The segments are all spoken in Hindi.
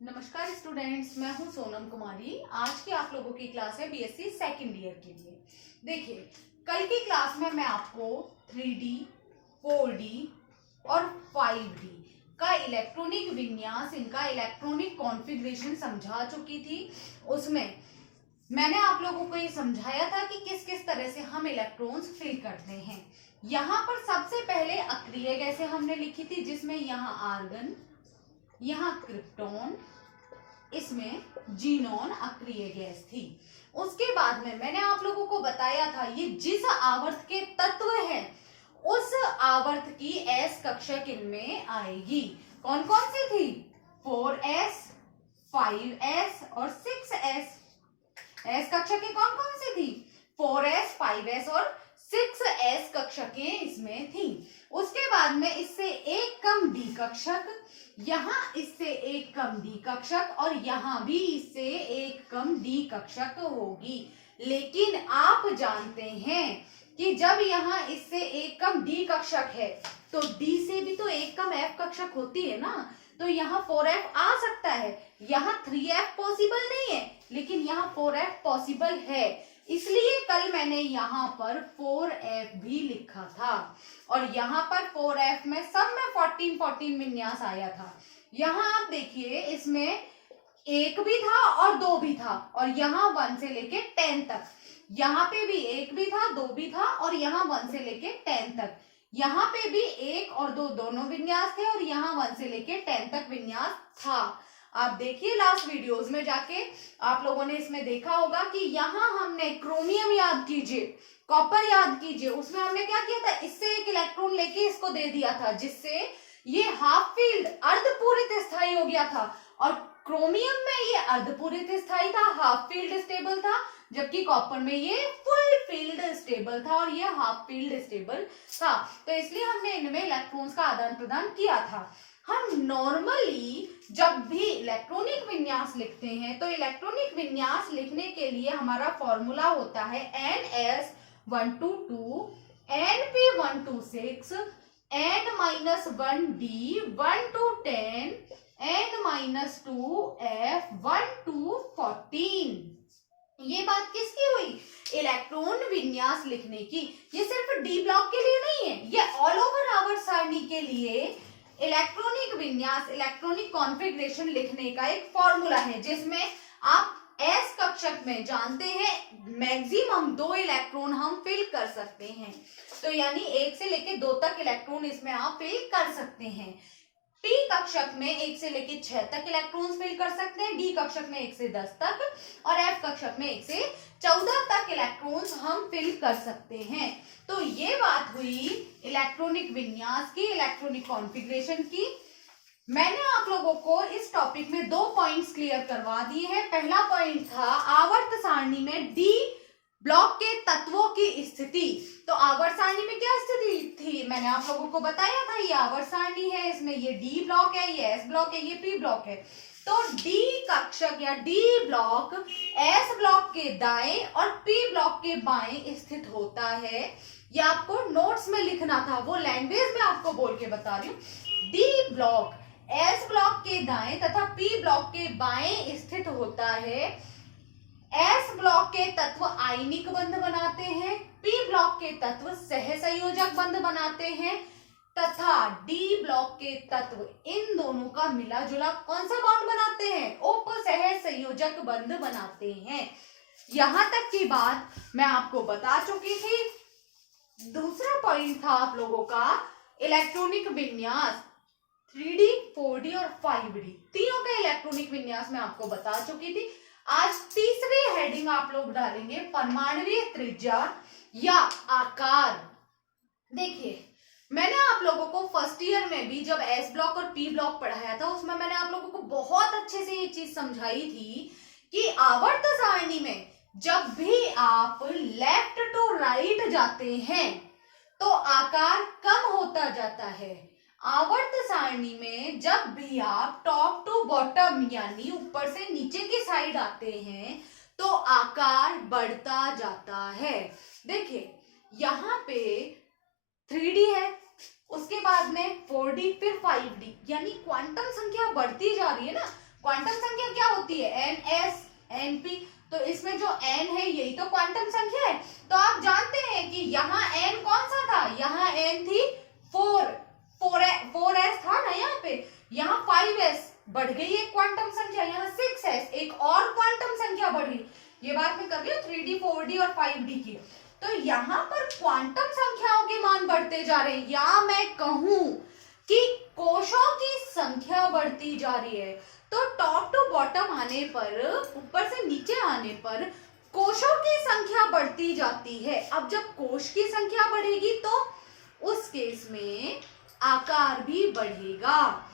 नमस्कार स्टूडेंट्स, मैं हूं सोनम कुमारी। आज की आप लोगों की क्लास है बीएससी सेकंड ईयर के लिए। देखिए, कल की क्लास में मैं आपको 3D, 4D और 5D का इलेक्ट्रॉनिक विन्यास, इनका इलेक्ट्रॉनिक कॉन्फ़िगरेशन समझा चुकी थी। उसमें मैंने आप लोगों को ये समझाया था कि किस किस तरह से हम इलेक्ट्रॉन्स फिल करते हैं। यहाँ पर सबसे पहले अक्रिय गैसें हमने लिखी थी, जिसमें यहाँ आर्गन, यहाँ क्रिप्टॉन, इसमें जीनॉन अक्रिय गैस थी। उसके बाद में मैंने आप लोगों को बताया था, ये जिस आवर्त के तत्व है उस आवर्त की एस कक्षक इनमें आएगी। कौन कौन सी थी? 4s, 5s और 6s। एस कक्षकें कौन कौन सी थी? 4s, 5s और 6s कक्षकें इसमें थी। उसके बाद में इससे एक कम डी कक्षक, यहाँ इससे एक कम डी कक्षक और यहाँ भी इससे एक कम डी कक्षक होगी। लेकिन आप जानते हैं कि जब यहाँ इससे एक कम डी कक्षक है तो डी से भी तो एक कम एफ कक्षक होती है ना, तो यहाँ 4f आ सकता है। यहाँ 3f पॉसिबल नहीं है, लेकिन यहाँ 4f पॉसिबल है। इसलिए कल मैंने यहाँ पर 4f भी लिखा था और यहाँ पर 4f में सब में 14 विन्यास आया था। यहाँ आप देखिए, इसमें एक भी था और दो भी था, और यहाँ 1 से लेके 10 तक। यहाँ पे भी एक भी था, दो भी था, और यहाँ 1 से लेके 10 तक। यहाँ पे भी एक और दो दोनों विन्यास थे, और यहाँ 1 से लेके 10 तक विन्यास था। आप देखिए लास्ट वीडियोस में जाके, आप लोगों ने इसमें देखा होगा कि यहाँ हमने क्रोमियम याद कीजिए, कॉपर याद कीजिए, उसमें हमने क्या किया था, इससे एक इलेक्ट्रॉन लेके इसको दे दिया था, जिससे ये हाफ फील्ड अर्धपूरित स्थायी हो गया था। और क्रोमियम में ये अर्धपूरित स्थायी था, हाफ फील्ड स्टेबल था, जबकि कॉपर में ये फुल फील्ड स्टेबल था और ये हाफ फील्ड स्टेबल था। तो इसलिए हमने इनमें इलेक्ट्रॉन्स का आदान प्रदान किया था। हम नॉर्मली जब भी इलेक्ट्रॉनिक विन्यास लिखते हैं तो इलेक्ट्रॉनिक विन्यास लिखने के लिए हमारा फॉर्मूला होता है NS122, NP126, N-1D, 1 to 10, N-2F, 1 to 14। ये बात किसकी हुई? इलेक्ट्रॉन विन्यास लिखने की। ये सिर्फ डी ब्लॉक के लिए नहीं है, ये ऑल ओवर आवर्त सारणी के लिए इलेक्ट्रॉनिक विन्यास, इलेक्ट्रॉनिक कॉन्फ़िगरेशन लिखने का एक फॉर्मूला है, जिसमें आप एस कक्षक में जानते हैं मैक्सिमम 2 इलेक्ट्रॉन हम फिल कर सकते हैं। तो यानी 1 से लेके 2 तक इलेक्ट्रॉन इसमें आप फिल कर सकते हैं। पी कक्षक में 1 से लेके 6 तक इलेक्ट्रॉन्स फिल कर सकते हैं, डी कक्षक में 1 से 10 तक और एफ कक्षक में 1 से 14 तक इलेक्ट्रॉन्स हम फिल कर सकते हैं। तो ये बात हुई इलेक्ट्रॉनिक विन्यास की, इलेक्ट्रॉनिक कॉन्फ़िगरेशन की। मैंने आप लोगों को इस टॉपिक में 2 पॉइंट्स क्लियर करवा दिए हैं। पहला पॉइंट था आवर्त सारणी में डी ब्लॉक के तत्वों की स्थिति। तो आवर्त सारणी में क्या स्थिति थी, मैंने आप लोगों को बताया था, ये आवर्त सारणी है, इसमें ये डी ब्लॉक है, ये एस ब्लॉक है, ये पी ब्लॉक है। तो डी कक्षक या डी ब्लॉक एस ब्लॉक के दाएं और पी ब्लॉक के बाएं स्थित होता है। ये आपको नोट्स में लिखना था, वो लैंग्वेज में आपको बोल के बता रही हूँ। डी ब्लॉक एस ब्लॉक के दाएं तथा पी ब्लॉक के बाएं स्थित होता है। एस ब्लॉक के तत्व आयनिक बंध बनाते हैं, पी ब्लॉक के तत्व सहसंयोजक बंध बनाते हैं तथा डी ब्लॉक के तत्व इन दोनों का मिला जुला कौन सा बॉन्ड बनाते हैं? उपसहसंयोजक बंध बनाते हैं। यहां तक की बात मैं आपको बता चुकी थी। दूसरा पॉइंट था आप लोगों का इलेक्ट्रॉनिक विन्यास 3D, 4D और 5D, तीनों का इलेक्ट्रॉनिक विन्यास मैं आपको बता चुकी थी। आज तीसरी हेडिंग आप लोग डालेंगे परमाणुवीय त्रिज्या या आकार। देखिए, मैंने आप लोगों को फर्स्ट ईयर में भी जब एस ब्लॉक और पी ब्लॉक पढ़ाया था, उसमें मैंने आप लोगों को बहुत अच्छे से ये चीज समझाई थी कि आवर्त सारणी में जब भी आप लेफ्ट टू राइट जाते हैं तो आकार कम होता जाता है। आवर्त सारणी में जब भी आप टॉप टू बॉटम यानी ऊपर से नीचे की साइड आते हैं तो आकार बढ़ता जाता है। देखिए, यहाँ पे 3D है, उसके बाद में 4D, फिर 5D, यानी क्वांटम संख्या बढ़ती जा रही है ना। क्वांटम संख्या क्या होती है, ns np, तो इसमें जो n है यही तो क्वांटम संख्या है। तो आप जानते हैं कि यहाँ n कौन सा था, यहाँ n थी 4s था ना यहाँ पे, यहाँ 5s बढ़ गई एक क्वांटम संख्या, यहाँ 6s एक और क्वांटम संख्या बढ़ी। ये बात मैं कर रही हूँ 3d 4d और 5d की। तो यहाँ पर क्वांटम संख्याओं के मान बढ़ते जा रहे हैं, या मैं कहूं कि कोशों की संख्या बढ़ती जा रही है। तो टॉप टू बॉटम आने पर, ऊपर से नीचे आने पर कोशों की संख्या बढ़ती जाती है। अब जब कोश की संख्या बढ़ेगी तो उस केस में आकार भी बढ़ेगा।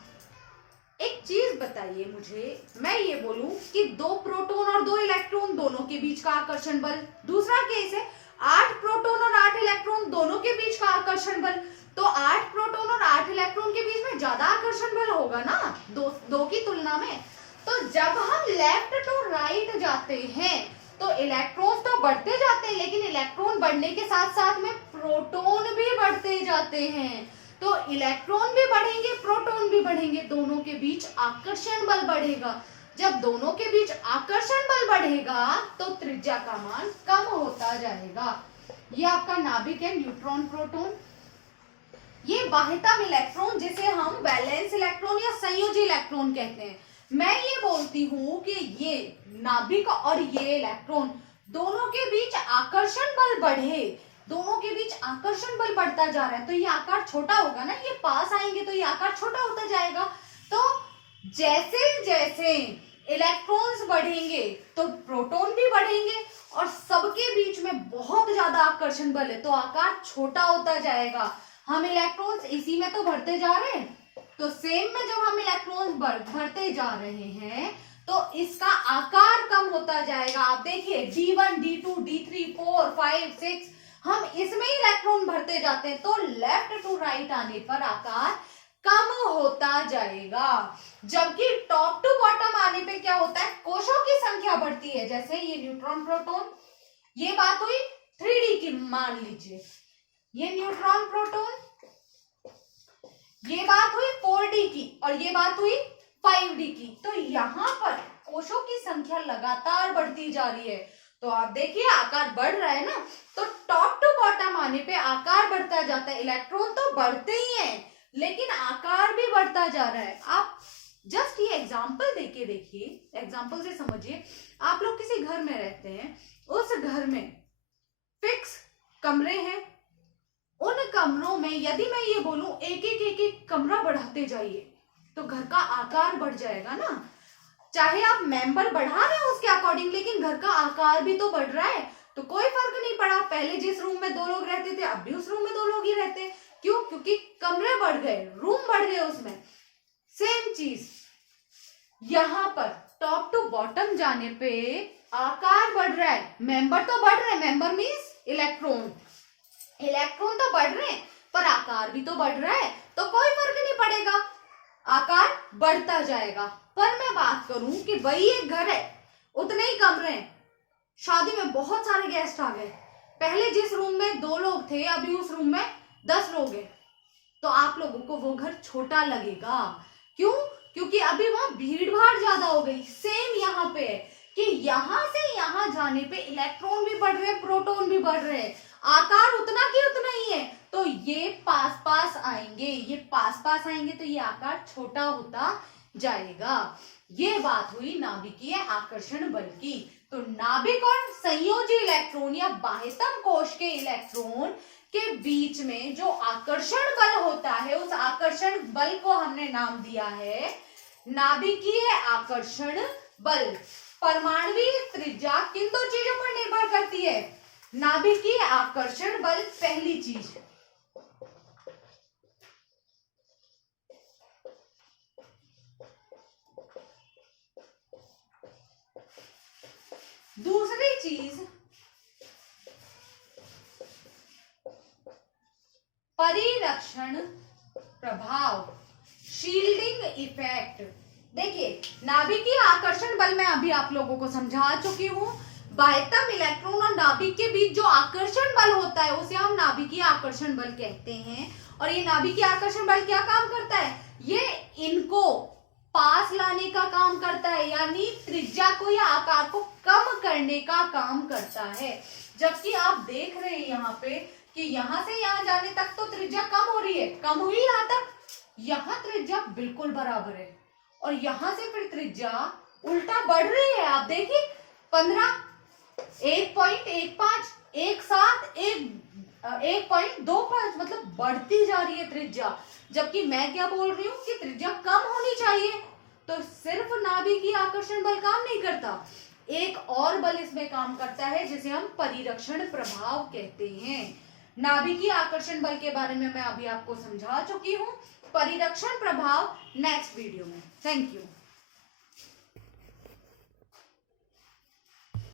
एक चीज बताइए मुझे, मैं ये बोलूं कि 2 प्रोटॉन और 2 इलेक्ट्रॉन दोनों के बीच का आकर्षण बल, दूसरा केस है 8 प्रोटॉन और 8 इलेक्ट्रॉन दोनों के बीच का आकर्षण बल, तो 8 प्रोटॉन और 8 इलेक्ट्रॉन के बीच में ज्यादा आकर्षण बल होगा ना दो की तुलना में। तो जब हम लेफ्ट टू राइट जाते हैं तो इलेक्ट्रॉन तो बढ़ते जाते हैं, लेकिन इलेक्ट्रॉन बढ़ने के साथ साथ में प्रोटॉन भी बढ़ते जाते हैं। तो इलेक्ट्रॉन भी बढ़ेंगे, प्रोटॉन भी बढ़ेंगे, दोनों के बीच आकर्षण बल बढ़ेगा। जब दोनों के बीच आकर्षण बल बढ़ेगा तो त्रिज्या का मान कम होता जाएगा। ये आपका नाभिक है, न्यूट्रॉन प्रोटॉन। ये बाह्यतम इलेक्ट्रॉन जिसे हम वैलेंस इलेक्ट्रॉन या संयोजी इलेक्ट्रॉन कहते हैं। मैं ये बोलती हूँ कि ये नाभिक और ये इलेक्ट्रॉन दोनों के बीच आकर्षण बल बढ़े, दोनों के बीच आकर्षण बल बढ़ता जा रहा है, तो ये आकार छोटा होगा ना, ये पास आएंगे तो ये आकार छोटा होता जाएगा। तो जैसे जैसे इलेक्ट्रॉन्स बढ़ेंगे तो प्रोटॉन भी बढ़ेंगे, और सबके बीच में बहुत ज्यादा आकर्षण बल है तो आकार छोटा होता जाएगा। हम इलेक्ट्रॉन्स इसी में तो बढ़ते जा रहे हैं, तो सेम में जब हम इलेक्ट्रॉन्स बढ़ते जा रहे हैं तो इसका आकार कम होता जाएगा। आप देखिए D1 D2 D3 4 5 6 हम इसमें इलेक्ट्रॉन भरते जाते हैं, तो लेफ्ट टू राइट आने पर आकार कम होता जाएगा। जबकि टॉप टू बॉटम आने पे क्या होता है, कोशों की संख्या बढ़ती है। जैसे ये न्यूट्रॉन प्रोटॉन, ये बात हुई 3D की, मान लीजिए ये न्यूट्रॉन प्रोटॉन, ये बात हुई 4D की, और ये बात हुई 5D की। तो यहाँ पर कोशों की संख्या लगातार बढ़ती जा रही है। तो आप देखिए आकार बढ़ रहा है ना, तो टॉप टू बॉटम आने पे आकार बढ़ता जाता है। इलेक्ट्रॉन तो बढ़ते ही हैं, लेकिन आकार भी बढ़ता जा रहा है। आप जस्ट ये एग्जाम्पल देके देखिए, एग्जाम्पल से समझिए। आप लोग किसी घर में रहते हैं, उस घर में फिक्स कमरे हैं, उन कमरों में यदि मैं ये बोलूं एक एक कमरा बढ़ाते जाइए तो घर का आकार बढ़ जाएगा ना। चाहे आप मेंबर बढ़ा रहे हैं उसके अकॉर्डिंग, लेकिन घर का आकार भी तो बढ़ रहा है। तो कोई फर्क नहीं पड़ा, पहले जिस रूम में 2 लोग रहते थे अब भी उस रूम में 2 लोग ही रहते हैं। क्यों? क्योंकि कमरे बढ़ गए, रूम बढ़ गए उसमें। सेम चीज यहाँ पर टॉप टू बॉटम जाने पे आकार बढ़ रहा है, मेंबर तो बढ़ रहे हैं, मेंबर मीन्स इलेक्ट्रॉन, इलेक्ट्रॉन तो बढ़ रहे हैं पर आकार भी तो बढ़ रहा है, तो कोई फर्क नहीं पड़ेगा, आकार बढ़ता जाएगा। पर मैं बात करूं कि वही एक घर है, उतने ही कमरे हैं, शादी में बहुत सारे गेस्ट आ गए, पहले जिस रूम में 2 लोग थे अभी उस रूम में 10 लोग हैं, तो आप लोगों को वो घर छोटा लगेगा। क्यों? क्योंकि अभी वहां भीड़ भाड़ ज्यादा हो गई। सेम यहाँ पे है कि यहाँ से यहाँ जाने पे इलेक्ट्रॉन भी बढ़ रहे हैं, प्रोटॉन भी बढ़ रहे हैं, आकार उतना की उतना ही है। तो ये पास पास आएंगे, ये पास पास आएंगे तो ये आकार छोटा होता जाएगा। ये बात हुई नाभिकीय आकर्षण बल की। तो नाभिक और संयोजी इलेक्ट्रॉन या बाह्यतम कोश के इलेक्ट्रॉन के बीच में जो आकर्षण बल होता है, उस आकर्षण बल को हमने नाम दिया है नाभिकीय आकर्षण बल। परमाणुवीय त्रिज्या किन 2 चीजों पर निर्भर करती है? नाभिकीय आकर्षण बल पहली चीज, दूसरी चीज परिरक्षण प्रभाव, शील्डिंग इफेक्ट। देखिए नाभिकीय आकर्षण बल मैं अभी आप लोगों को समझा चुकी हूँ। बाह्यतम इलेक्ट्रॉन और नाभिक के बीच जो आकर्षण बल होता है उसे हम नाभिकीय आकर्षण बल कहते हैं। और ये नाभिकीय आकर्षण बल क्या काम करता है? ये इनको पास लाने का काम करता है, यानी त्रिज्या को या आकार को कम करने का काम करता है। जबकि आप देख रहे हैं यहाँ पे कि यहाँ से यहाँ जाने तक तो त्रिज्या कम हो रही है, कम हुई यहाँ तक, यहाँ त्रिज्या बिल्कुल बराबर है, और यहाँ से फिर त्रिज्या उल्टा बढ़ रही है। आप देखिए 15, 1.15, 1.7, 1.25, मतलब बढ़ती जा रही है त्रिज्या। जबकि मैं क्या बोल रही हूँ कि त्रिज्या कम होनी चाहिए। तो सिर्फ नाभिकीय आकर्षण बल काम नहीं करता, एक और बल इसमें काम करता है जिसे हम परिरक्षण प्रभाव कहते हैं। नाभिकीय आकर्षण बल के बारे में मैं अभी आपको समझा चुकी हूँ। परिरक्षण प्रभाव नेक्स्ट वीडियो में। Thank you.